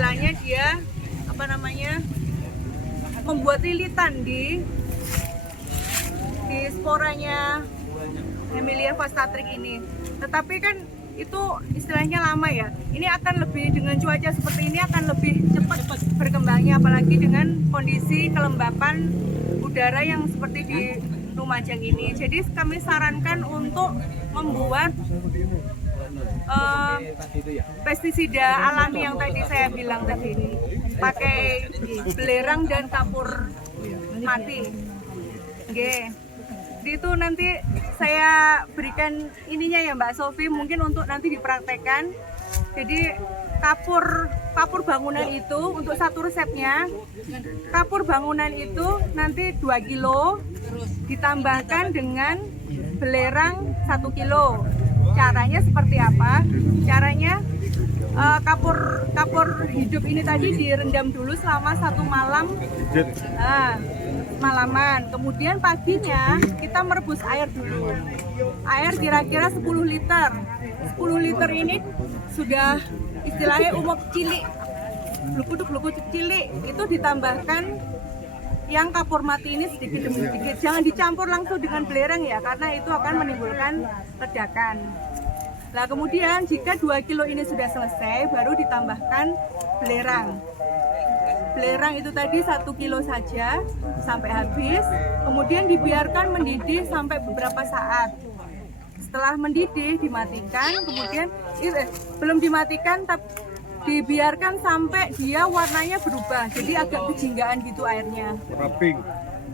istilahnya dia apa namanya membuat lilitan di sporanya Hemilia vastatrix ini. Tetapi kan itu istilahnya lama ya. Ini akan lebih dengan cuaca seperti ini akan lebih cepat berkembangnya, apalagi dengan kondisi kelembapan udara yang seperti di Lumajang ini. Jadi kami sarankan untuk membuat pestisida alami yang tadi saya bilang tadi ini, pakai belerang dan kapur mati. Oke. Itu nanti saya berikan ininya ya Mbak Sofi, mungkin untuk nanti dipraktekkan. Jadi kapur bangunan itu untuk satu resepnya, kapur bangunan itu nanti 2 kilo ditambahkan dengan belerang 1 kilo. Caranya seperti apa? Caranya kapur hidup ini tadi direndam dulu selama 1 malam. Malaman, kemudian paginya kita merebus air dulu. Air kira-kira 10 liter. 10 liter ini sudah istilahnya umuk cilik, blukuduk cilik, itu ditambahkan yang kapur mati ini sedikit demi sedikit. Jangan dicampur langsung dengan belerang ya, karena itu akan menimbulkan ledakan. Nah kemudian jika 2 kilo ini sudah selesai, baru ditambahkan belerang. Belerang itu tadi 1 kilo saja sampai habis, kemudian dibiarkan mendidih sampai beberapa saat. Setelah mendidih dimatikan, kemudian belum dimatikan tapi dibiarkan sampai dia warnanya berubah, jadi agak kejinggaan gitu airnya. Warna pink.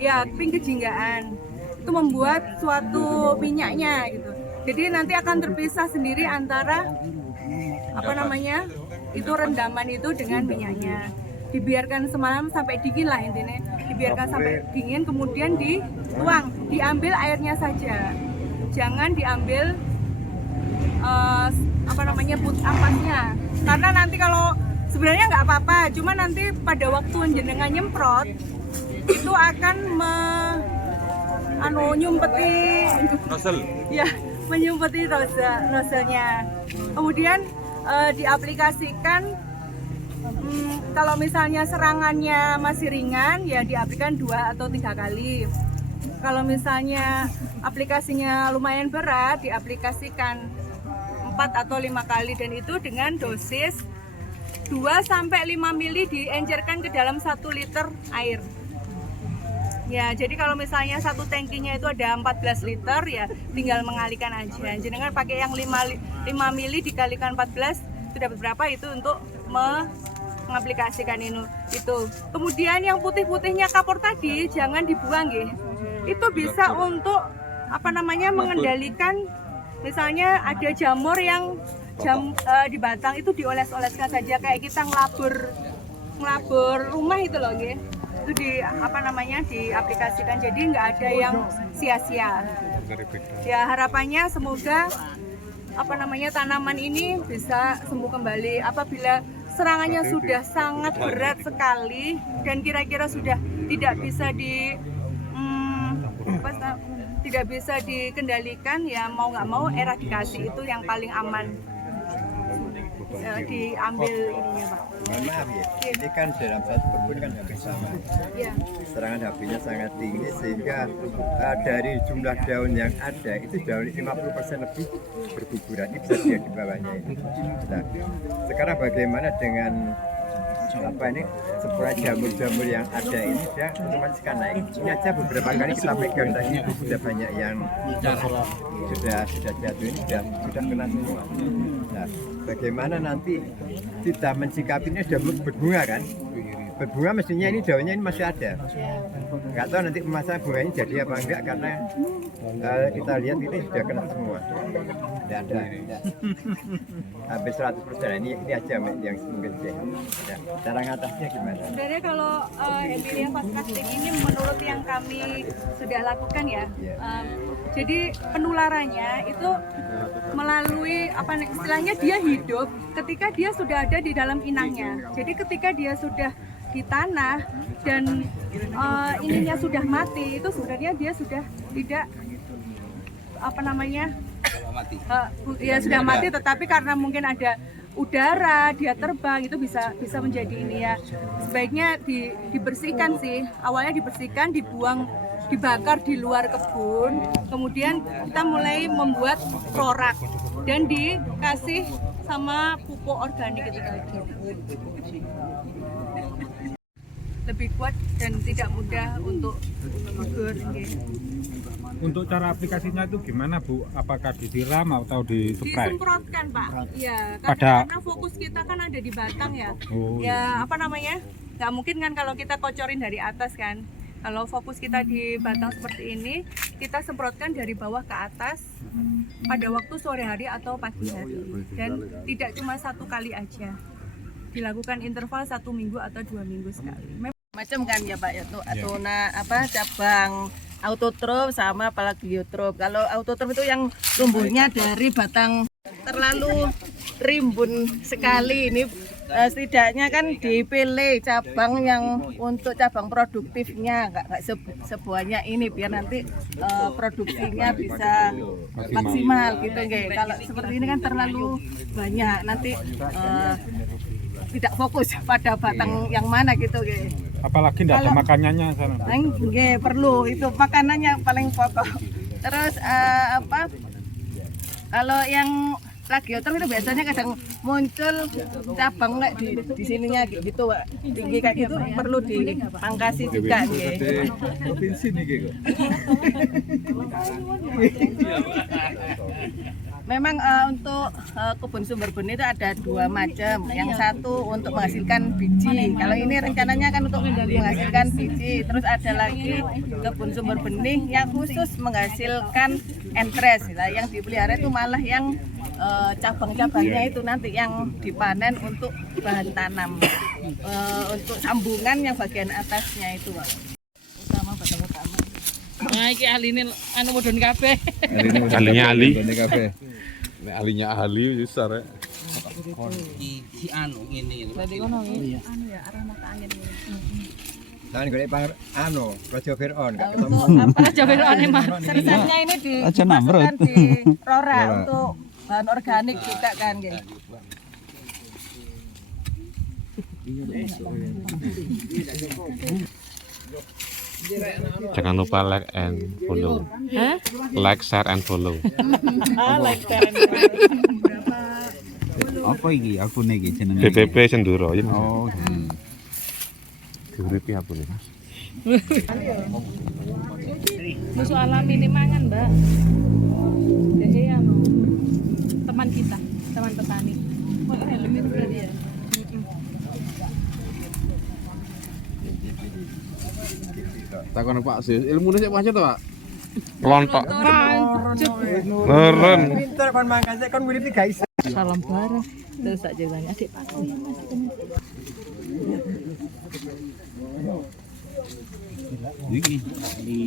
Ya, pink kejinggaan. Itu membuat suatu minyaknya gitu. Jadi nanti akan terpisah sendiri antara apa namanya? Itu rendaman itu dengan minyaknya. Dibiarkan semalam sampai dingin lah intinya, dibiarkan sampai dingin, kemudian dituang, diambil airnya saja, jangan diambil apa namanya ampasnya, karena nanti kalau sebenarnya nggak apa-apa, cuma nanti pada waktu jenengan nyemprot itu akan nyumpeti Nozzle. ya, menyumpeti nozzle-nya, kemudian diaplikasikan. Kalau misalnya serangannya masih ringan ya diaplikasikan 2 atau 3 kali. Kalau misalnya aplikasinya lumayan berat diaplikasikan 4 atau 5 kali, dan itu dengan dosis 2-5 mili diencerkan ke dalam 1 liter air. Ya, jadi kalau misalnya satu tangkinya itu ada 14 liter ya tinggal mengalihkan aja. Jadi kan pakai yang 5 mili dikalikan 14 sudah berapa itu untuk mengaplikasikan itu. Kemudian yang putih-putihnya kapur tadi jangan dibuang ya. Itu bisa untuk apa namanya mengendalikan, misalnya ada jamur yang di batang itu dioles-oleskan saja, kayak kita ngelabur rumah itu loh ya. Itu diaplikasikan, jadi nggak ada yang sia-sia. Ya harapannya semoga tanaman ini bisa sembuh kembali apabila serangannya sudah sangat berat sekali dan kira-kira sudah tidak bisa dikendalikan, ya mau nggak mau eradikasi itu yang paling aman. Diambil ininya Pak. Mohon maaf ya, ini kan dalam satu kebun kan hampir sama. Ya. Serangan HB-nya sangat tinggi sehingga dari jumlah daun yang ada itu daun 50% lebih berguguran. Ini bisa dia di bawahnya ini. Nah, sekarang bagaimana dengan sebuah jamur-jamur yang ada ini dia otomatis kan naik. Ini aja beberapa kali kita pegang tadi sudah banyak yang sudah jatuh, ini sudah kena semua. Nah, bagaimana nanti kita mencikapinya sudah berbunga kan? Berbunga mestinya ini daunnya ini masih ada. Nggak tahu nanti pemasangan bunga ini jadi apa enggak, karena kita lihat ini sudah kena semua. Tidak ada. Hampir 100%. Ini aja yang mungkin sehat. Ya. Cara ngatasnya gimana? Sebenarnya kalau Hemilia vastatrix ini menurut yang kami sudah lakukan ya, jadi penularannya itu melalui istilahnya dia hidup ketika dia sudah ada di dalam inangnya. Jadi ketika dia sudah di tanah dan ininya sudah mati, itu sebenarnya dia sudah tidak sudah mati, tetapi karena mungkin ada udara, dia terbang, itu bisa menjadi ini ya. Sebaiknya dibersihkan sih. Awalnya dibersihkan, dibuang, dibakar di luar kebun. Kemudian kita mulai membuat prorak dan dikasih sama pupuk organik itu tadi. Lebih kuat dan tidak mudah untuk gugur. Untuk cara aplikasinya itu gimana Bu? Apakah disiram atau dispray? Disemprotkan Pak. Iya, karena fokus kita kan ada di batang ya. Oh, ya apa namanya? Nggak mungkin kan kalau kita kocorin dari atas kan. Kalau fokus kita di batang seperti ini, kita semprotkan dari bawah ke atas pada waktu sore hari atau pagi hari. Dan tidak cuma 1 kali aja. Dilakukan interval 1 minggu atau 2 minggu sekali. Macam kan ya Pak ya tuh cabang autotrof sama plagiotrof. Kalau autotrof itu yang tumbuhnya dari batang terlalu rimbun sekali. Ini setidaknya kan dipilih cabang yang untuk cabang produktifnya, nggak semuanya ini biar nanti produksinya bisa maksimal gitu nggih. Kalau seperti ini kan terlalu banyak nanti tidak fokus pada batang yang mana gitu nggih. Apalagi tidak ada makanannya sana. Nggih, perlu itu makanannya paling pokok. Terus kalau yang plagiotrof itu biasanya kadang muncul cabang kayak di sininya gitu, Pak. Tinggi kayak gitu perlu dipangkasi juga nggih. Provinsi niki kok. Memang untuk kebun sumber benih itu ada 2 macam. Yang satu untuk menghasilkan biji. Kalau ini rencananya kan untuk menghasilkan biji. Terus ada lagi kebun sumber benih yang khusus menghasilkan entres. Nah, yang dipelihara itu malah yang cabang-cabangnya itu nanti yang dipanen untuk bahan tanam. Untuk sambungan yang bagian atasnya itu, Pak. Batang utama. Nah, iki ahline anu mudhun kabeh. Ahlinya ahli. Nek ahlinya ahli besar ya. Di anu ngene. Berarti kono anu ya arah mata angin. Tangan golek Raja Fir'aun gak ketemu. Raja Fir'aun emang. Serisnya ini dimasukkan di rora untuk bahan organik juga kan nggih. Jangan lupa like and follow. Like, share and follow. Like that. Apa iki akune iki jenenge? BPP Senduro ya. Oh. Diuripi akune. Musuh alami ini mangan, Mbak. Dehe anu teman kita, teman petani. Oh, helm itu berarti ya. Takon Pak Sis, ilmune sik pancet to, Pak? Kelontok. Lanjut. Neren. Pinter kon mangkase kon nguripi guys. Salam bareng. Terus tak jalan adik Pak. Iki di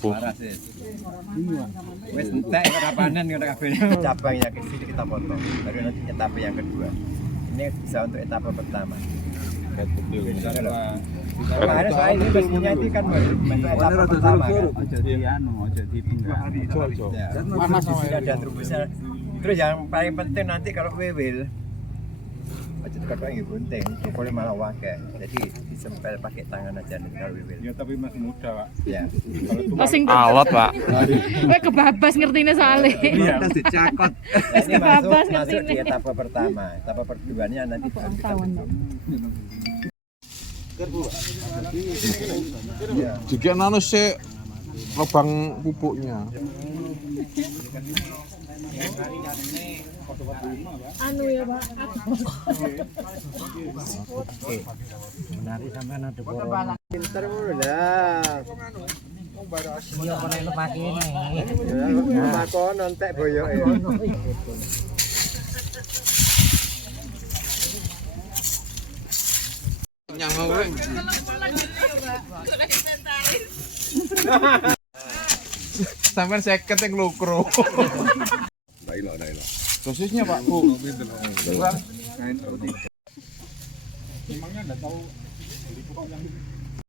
Suara sih. Wes entek ora panen ngono kabeh. Cabang yang ke sini kita potong. Baru nanti etapa yang kedua. Ini bisa untuk etapa pertama. Kemarin soal ini pastinya itu kan etapa pertama kan. aja di anu, aja di pinggir. Panas ada trubusnya. Terus yang paling penting nanti kalau wewil aja kadang nggih gunting, boleh malah wae. Jadi disempel pakai tangan aja nih kalau wewil. Ya tapi masih muda, Pak. Ya. Sing Alot, Pak. kowe kebabas ngertine soalé. Terus dicakot. Ini masuk di etapa pertama. Etapa keduanya nanti baru kita bentuk. Jika nano sik lubang pupuknya. Anu ya, Pak. Menari sampean ada corona. Pinter lah. Iya kene lepas ini. Ya, makon entek boyoke. Nyang kowe. Sampeyan 50 yang lukro. Ndak ilok. Dosisnya Pak Bu. Memangnya enggak tahu beli pupuk yang